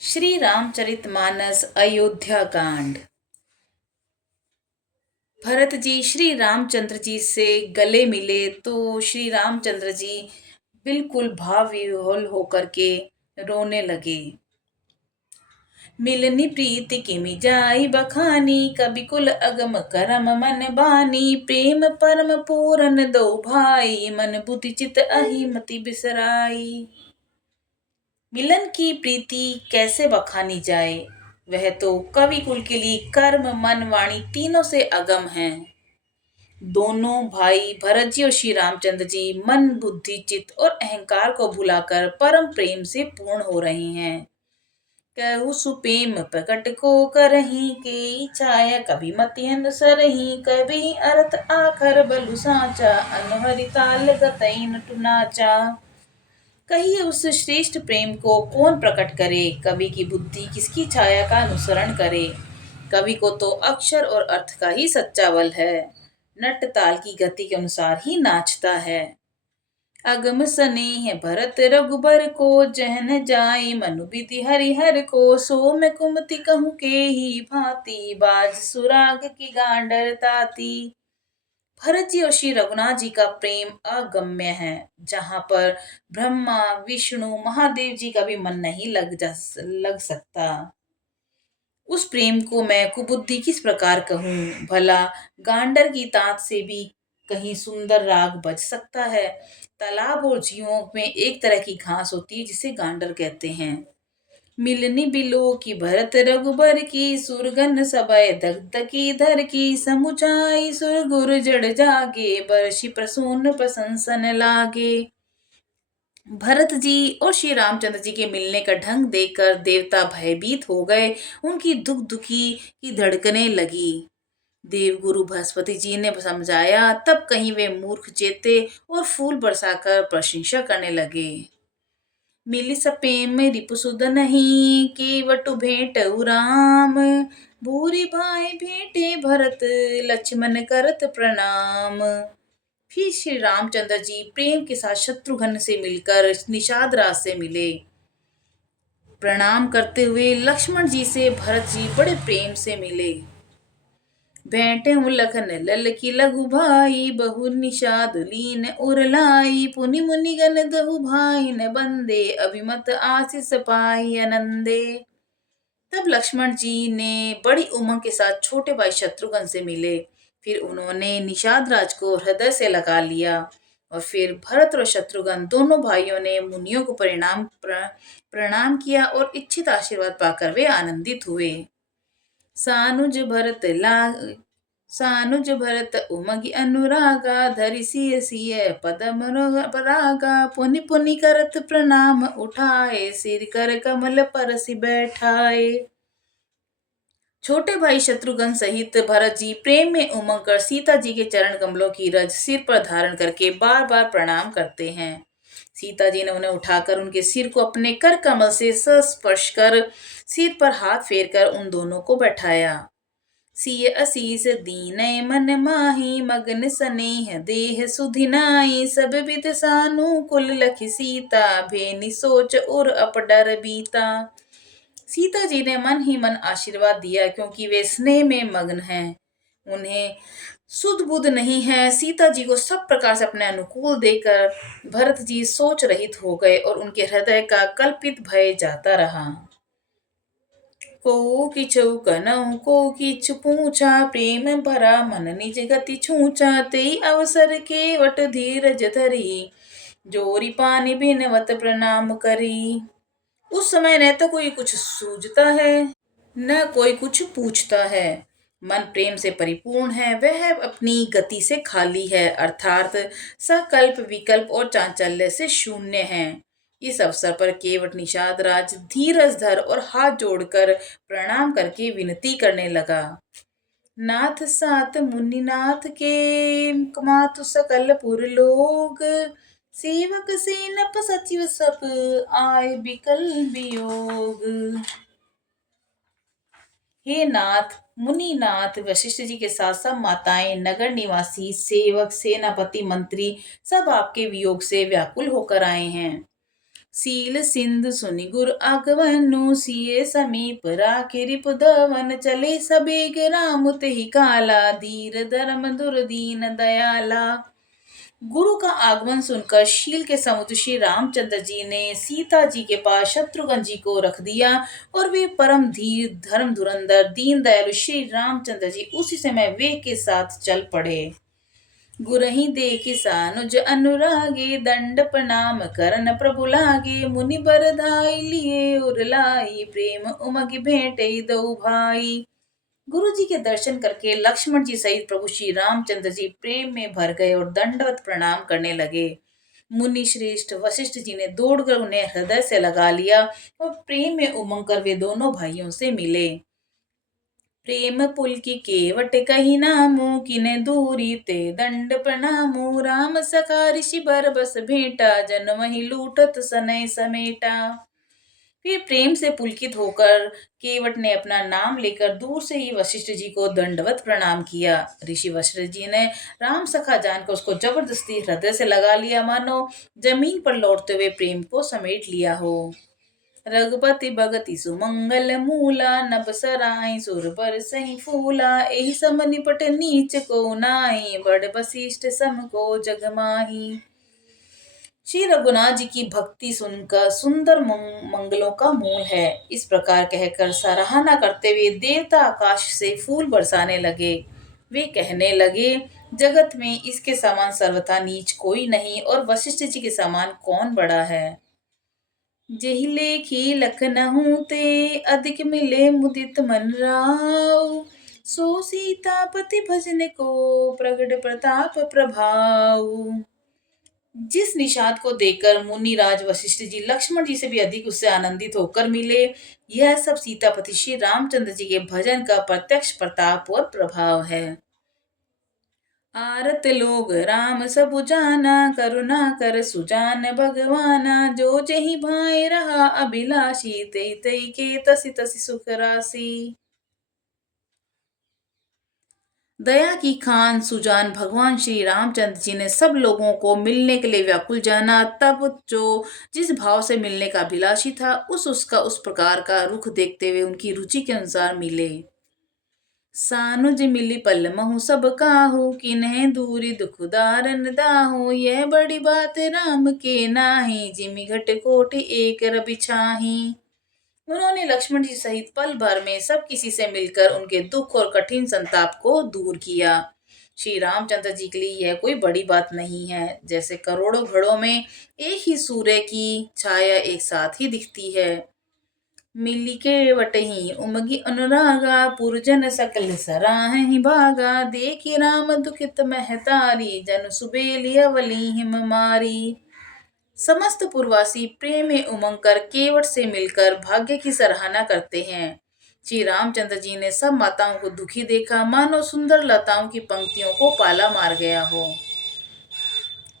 श्री रामचरितमानस अयोध्या कांड। भरत जी श्री रामचंद्र जी से गले मिले तो श्री रामचंद्र जी बिल्कुल भाव विह्वल होकर के रोने लगे। मिलनी प्रीति किमि जाई बखानी, कवि कुल अगम करम मन बानी। प्रेम परम पूरन दो भाई, मन बुद्धि चित अहि मति बिसराई। मिलन की प्रीति कैसे बखानी जाए, वह तो कवि कुल के लिए कर्म मन वाणी तीनों से अगम है। दोनों भाई भरत जी और श्री रामचंद्र जी मन बुद्धि चित्त और अहंकार को भुलाकर परम प्रेम से पूर्ण हो रहे हैं। कहु सुप्रेम प्रकट को करही, के छाया कभी मति अनुसरही। कभी अर्थ आखर बलु साचा, अनहरि ताल गतई नटु नाचा। कहिए उस श्रेष्ठ प्रेम को कौन प्रकट करे, कवि की बुद्धि किसकी छाया का अनुसरण करे। कवि को तो अक्षर और अर्थ का ही सच्चा बल है, नट ताल की गति के अनुसार ही नाचता है। अगम स्नेह भरत रघुबर को, जहन जाय मनु विधि हरिहर को। सो मैं कुमति कहूँ के ही भांति, बाज सुराग की गांडर ताती। भरत जी और श्री रघुनाथ जी का प्रेम अगम्य है, जहाँ पर ब्रह्मा विष्णु महादेव जी का भी मन नहीं लग सकता। उस प्रेम को मैं कुबुद्धि किस प्रकार कहूँ, भला गांडर की तात से भी कहीं सुंदर राग बज सकता है। तालाब और झीलों में एक तरह की घास होती है जिसे गांडर कहते हैं। मिलनी बिलो की भरत रघुबर की, सुरगन सबय दग्धकी धर की। समुझाई सुर गुर जड़ जागे, बरषि प्रसून प्रशंसन लागे। भरत जी और श्री रामचंद्र जी के मिलने का ढंग देखकर देवता भयभीत हो गए। उनकी दुख दुखी की धड़कने लगी। देवगुरु बृहस्पति जी ने समझाया, तब कहीं वे मूर्ख चेते और फूल बरसाकर प्रशंसा करने लगे। मिली सपेम रिपुसुद नहीं, केवटु भेंट राम। भूरी भाई भेंटे भरत, लक्ष्मण करत प्रणाम। फिर श्री रामचंद्र जी प्रेम के साथ शत्रुघ्न से मिलकर निषाद राज से मिले। प्रणाम करते हुए लक्ष्मण जी से भरत जी बड़े प्रेम से मिले। भेंटे लखन लल की लघु भाई, बहु निषाद लीन उर लाई। पुनि मुनि गण दहु भाई न बंदे, अभिमत आशीष पाई आनंदे। तब लक्ष्मण जी ने बड़ी उमंग के साथ छोटे भाई शत्रुघ्न से मिले। फिर उन्होंने निषाद राज को हृदय से लगा लिया और फिर भरत और शत्रुघ्न दोनों भाइयों ने मुनियों को प्रणाम किया और इच्छित आशीर्वाद पाकर वे आनंदित हुए। सानुज भरत सानुज भरत उमगी अनुरागा, धरि सिय सिय पदम परागा। पुनि पुनि करत प्रणाम उठाए, सिर कर कमल परसि बैठाए। छोटे भाई शत्रुघ्न सहित भरत जी प्रेम में उमंग कर सीता जी के चरण कमलों की रज सिर पर धारण करके बार बार प्रणाम करते हैं। सीता जी ने उन्हें उठाकर उनके सिर को अपने कर कमल से स्पर्श कर सिर पर हाथ फेरकर उन दोनों को बैठाया। सिय असीस दीनय मन माही, मगन स्नेह देह सुधिनाई। सब विध सानुकूल लखि सीता, भेनि सोच उर अपडर बीता। सीता जी ने मन ही मन आशीर्वाद दिया, क्योंकि वे स्नेह में मग्न हैं। उन्हें सुध बुध नहीं है। सीता जी को सब प्रकार से अपने अनुकूल देकर भरत जी सोच रहित हो गए और उनके हृदय का कल्पित भय जाता रहा। को किछु कनऊ को किछु पूछा, प्रेम भरा मन निज गति छूचा। तेई अवसर केवट धीरज धरी, जोरी पानी बिनवत प्रणाम करी। उस समय न तो कोई कुछ सूझता है न कोई कुछ पूछता है। मन प्रेम से परिपूर्ण है, वह अपनी गति से खाली है, अर्थात सकल्प विकल्प और चांचल्य से शून्य है। इस अवसर पर केवट निषाद राज धीरज धर और हाथ जोड़कर प्रणाम करके विनती करने लगा। नाथ सात मुनिनाथ के, मातु सकल पुर लोग। सेवक सेनप सचिव सब, आए बिकल वियोग। हे नाथ, मुनिनाथ वशिष्ठ जी के साथ सब माताएं, नगर निवासी, सेवक, सेनापति, मंत्री सब आपके वियोग से व्याकुल होकर आए हैं। सील सिंधु सुनि गुर आगवनु सिए समीप राखे रिपुदवन चले सबेग राम तेहि काला धीर धर्म धुर दीन दयाला। गुरु का आगमन सुनकर शील के समुद्र श्री रामचंद्र जी ने सीता जी के पास शत्रुघ्न जी को रख दिया और वे परम धीर धर्म धुरंधर दीन दयालु श्री रामचंद्र जी उसी समय वे के साथ चल पड़े। गुरहि देखि सानुज अनुरागे दंड प्रणाम करन प्रभु लागे मुनि बरधाई लिए उरलाई प्रेम उमगि भेंटे दो भाई। गुरु जी के दर्शन करके लक्ष्मण जी सहित प्रभु श्री रामचंद्र जी प्रेम में भर गए और दंडवत प्रणाम करने लगे। मुनि श्रेष्ठ वशिष्ठ जी ने दौड़कर उन्हें हृदय से लगा लिया और प्रेम में उमंग कर वे दोनों भाइयों से मिले। प्रेम पुलकी केवट कही नामू किने दूरी ते दंड प्रणामू राम सखा ऋषि बर बस भेंटा जन वही लूटत सनय समेटा। फिर प्रेम से पुलकित होकर केवट ने अपना नाम लेकर दूर से ही वशिष्ठ जी को दंडवत प्रणाम किया। ऋषि वशिष्ठ जी ने राम सखा जानकर उसको जबरदस्ती हृदय से लगा लिया, मानो जमीन पर लौटते हुए प्रेम को समेट लिया हो। रघुपति भगति सुमंगल मूला नभ सराय सुर पर सही फूला एहि सम निपट नीच को नाई बड़ वशिष्ठ सम को जग माही। श्री रघुनाथ जी की भक्ति सुनकर सुंदर मंगलों का मूल है, इस प्रकार कहकर सराहना करते हुए देवता आकाश से फूल बरसाने लगे। वे कहने लगे, जगत में इसके समान सर्वथा नीच कोई नहीं और वशिष्ठ जी के समान कौन बड़ा है। जेहि लेखी लखनहु ते अधिक मिले मुदित मन राव सो सीतापति भजन को प्रगट प्रताप प्रभाव। जिस निषाद को देखकर मुनि राज वशिष्ठ जी लक्ष्मण जी से भी अधिक उससे आनंदित होकर मिले, यह सब सीतापति श्री रामचंद्र जी के भजन का प्रत्यक्ष प्रताप और प्रभाव है। आरत लोग राम सबु जाना करुणा कर सुजान भगवाना जो जही भाई रहा अभिलाषी तई तई के तसी तसी सुख राशि। दया की खान सुजान भगवान श्री रामचंद्र जी ने सब लोगों को मिलने के लिए व्याकुल जाना, तब जो जिस भाव से मिलने का अभिलाषी था उसका उस प्रकार का रुख देखते हुए उनकी रुचि के अनुसार मिले। सानुज मिली पल महु सब काहू किन्हे दूरी दुख दारन दाहू यह बड़ी बात राम के नाही जिमि घट कोटि एक रवि छाही। उन्होंने लक्ष्मण जी सहित पल भर में सब किसी से मिलकर उनके दुख और कठिन संताप को दूर किया। श्री रामचंद्र जी के लिए यह कोई बड़ी बात नहीं है, जैसे करोड़ों घड़ों में एक ही सूर्य की छाया एक साथ ही दिखती है। मिली के वटही उमगी अनुरागा पुरजन सकल सराहि भागा देखी राम दुखित महतारी जन सुबेली अवली हिम मारी। समस्त पूर्वासी प्रेम में उमंग कर केवट से मिलकर भाग्य की सराहना करते हैं। श्री रामचंद्र जी ने सब माताओं को दुखी देखा, मानो सुंदर लताओं की पंक्तियों को पाला मार गया हो।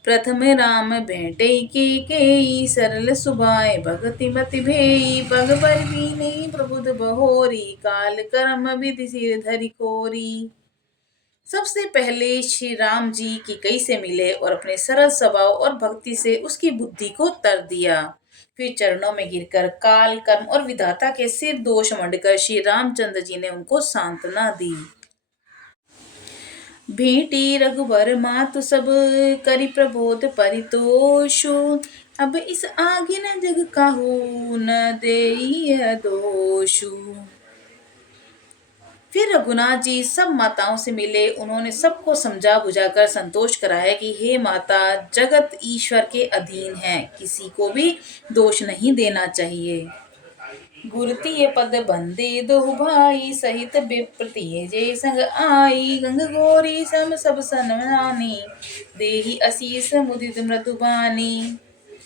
प्रथम राम भेंटे के सरल सुभाए भगति मति भेई पग पर बीने प्रबुद बहोरी काल कर्म विधि सिर धरि कोरी। सबसे पहले श्री राम जी की कई से मिले और अपने सरल स्वभाव और भक्ति से उसकी बुद्धि को तर दिया। फिर चरणों में गिरकर काल कर्म और विधाता के सिर दोष मंडकर श्री रामचंद्र जी ने उनको सांत्वना दी। भेंटी रघुबर मातु सब करि प्रबोध परितोषु अब इस आगे न जग काहू न देई दोषु। फिर रघुनाथ जी सब माताओं से मिले, उन्होंने सबको समझा बुझाकर संतोष कराया कि हे माता, जगत ईश्वर के अधीन है, किसी को भी दोष नहीं देना चाहिए। गुरती पद बंदे दो भाई सहित विप्रतिय जे संग आई गंग गोरी सम सब सनमानी देही असीस मुदित मृदुबानी।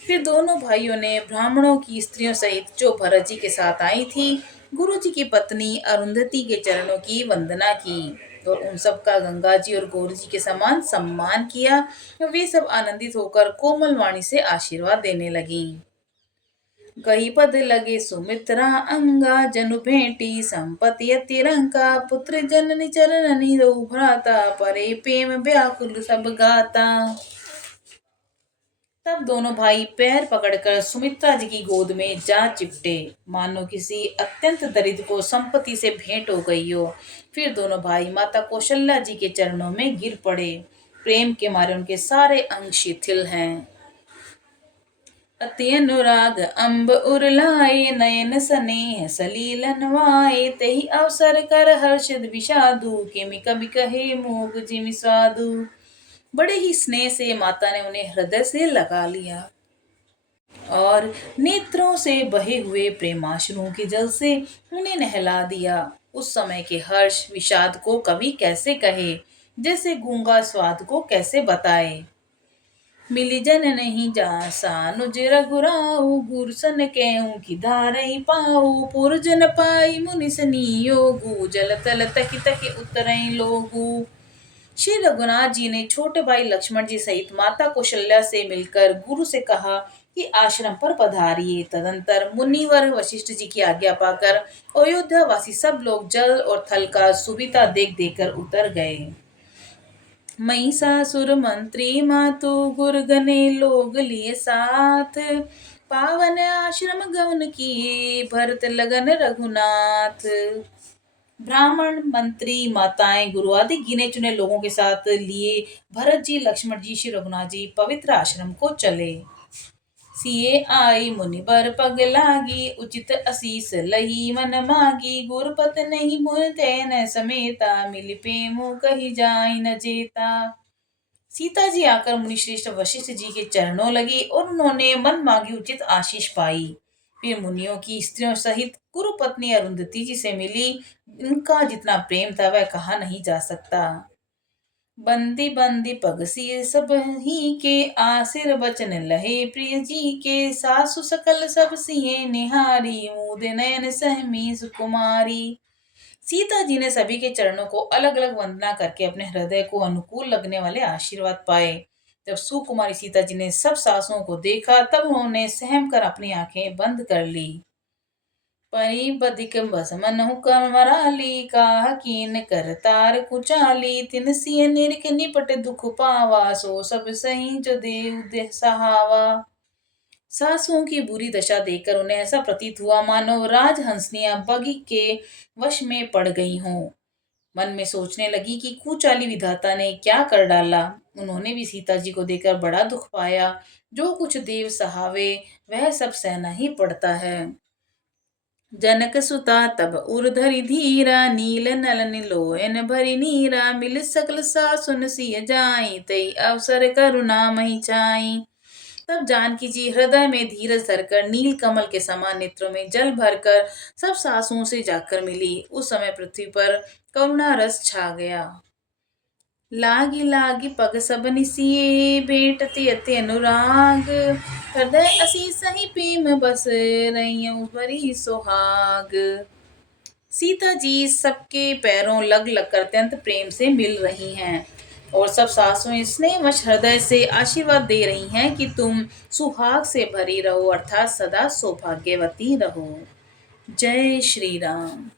फिर दोनों भाइयों ने ब्राह्मणों की स्त्रियों सहित जो भरत जी के साथ आई थी गुरु जी की पत्नी अरुंधति के चरणों की वंदना की और उन सब का गंगा जी और गौरी जी के समान सम्मान किया। वे सब आनंदित होकर कोमल वाणी से आशीर्वाद देने लगी। कही पद लगे सुमित्रा अंगा जनु भेंटी संपत्ति अतिरंका पुत्र जननी चरणनि दो भ्राता परे प्रेम व्याकुल सब गाता। तब दोनों भाई पैर पकड़कर सुमित्रा जी की गोद में जा चिपटे, मानो किसी अत्यंत दरिद्र को संपत्ति से भेंट हो गई हो। फिर दोनों भाई माता कौशल्या जी के चरणों में गिर पड़े। प्रेम के मारे उनके सारे अंग शिथिल हैं। अति अनुराग अंब उरलाए, नयन स्नेह सलीलन वाए, तेहि अवसर कर हर्षद विषादु, किमि कवि कहे मोग जिमि स्वादु। बड़े ही स्नेह से माता ने उन्हें हृदय से लगा लिया और नेत्रों से बहे हुए प्रेमाश्रुओं के जल से उन्हें नहला दिया। उस समय के हर्ष विषाद को कवि कैसे कहे, जैसे गूंगा स्वाद को कैसे बताए। मिली जन नहीं जासा नुज रघुराऊ, गुरसन केहू की धारई पाऊ, पुरजन पाई मुनिस नियोगु, जल तल तकी तकी उतरई लोगु। श्री रघुनाथ जी ने छोटे भाई लक्ष्मण जी सहित माता कौशल्या से मिलकर गुरु से कहा कि आश्रम पर पधारिए। तदंतर मुनिवर वशिष्ठ जी की आज्ञा पाकर अयोध्या वासी सब लोग जल और थल का सुविधा देख देकर उतर गए। महिषासुर मंत्री मातु, गुरगने लोग लिए साथ, पावन आश्रम गमन किए, भरत लगन रघुनाथ। ब्राह्मण मंत्री माताएं गुरु आदि गिने चुने लोगों के साथ लिए भरत जी लक्ष्मण जी श्री रघुनाथ जी पवित्र आश्रम को चले। सिए आई मुनि बर पग लागी, उचित असीस लही मन मागी, गुरपत नहीं मुन तैन समेता, मिलि प्रेमु कही जाई न जेता। सीता जी आकर मुनि श्रेष्ठ वशिष्ठ जी के चरणों लगी और उन्होंने मन मांगी उचित आशीष पाई। फिर मुनियों की स्त्रियों सहित गुरु पत्नी अरुंधति जी से मिली। इनका जितना प्रेम था वह कहा नहीं जा सकता। बंदी बंदी पग सिए सब ही के, आसिर बचन लहे प्रिय जी के, सासु सकल सब सिए निहारी, मुद नयन सहमी सुकुमारी। सीता जी ने सभी के चरणों को अलग अलग वंदना करके अपने हृदय को अनुकूल लगने वाले आशीर्वाद पाए। जब सुकुमारी सीता जी ने सब सासुओं को देखा तब उन्होंने सहम कर अपनी आंखें बंद कर ली। परी बदिक बस मनहु कमराली, काह कीन कर तार कुचाली, तिन सिय निरख निपट दुख पावा, सो सब सही जो देव देह सहावा। सासुओं की बुरी दशा देखकर उन्हें ऐसा प्रतीत हुआ मानो राजहंसनियां बगी के वश में पड़ गई हों। मन में सोचने लगी कि कुचाली विधाता ने क्या कर डाला। उन्होंने भी सीता जी को देखकर बड़ा दुख पाया। जो कुछ देव सहावे वह सब सहना ही पड़ता है। जनक सुता तब उर धरि धीरा, नील नलन लोयन भरि नीरा, मिल सकल सासुन सिय जाई, तई अवसर करुणा मही छाई। तब जानकी जी हृदय में धीरज धरकर नील कमल के समान नेत्रों में जल भरकर सब सासुओं से जाकर मिली। उस समय पृथ्वी पर करुणा रस छा गया। लागी लागी पग सब निसिए, भेंटति अति अनुराग, हृदय असी सही प्रेम बस, रहियउ बरी सोहाग। सीता जी सबके पैरों लग लग कर अत्यंत प्रेम से मिल रही हैं और सब सासुएं स्नेहवश हृदय से आशीर्वाद दे रही हैं कि तुम सुहाग से भरी रहो, अर्थात सदा सौभाग्यवती रहो। जय श्री राम।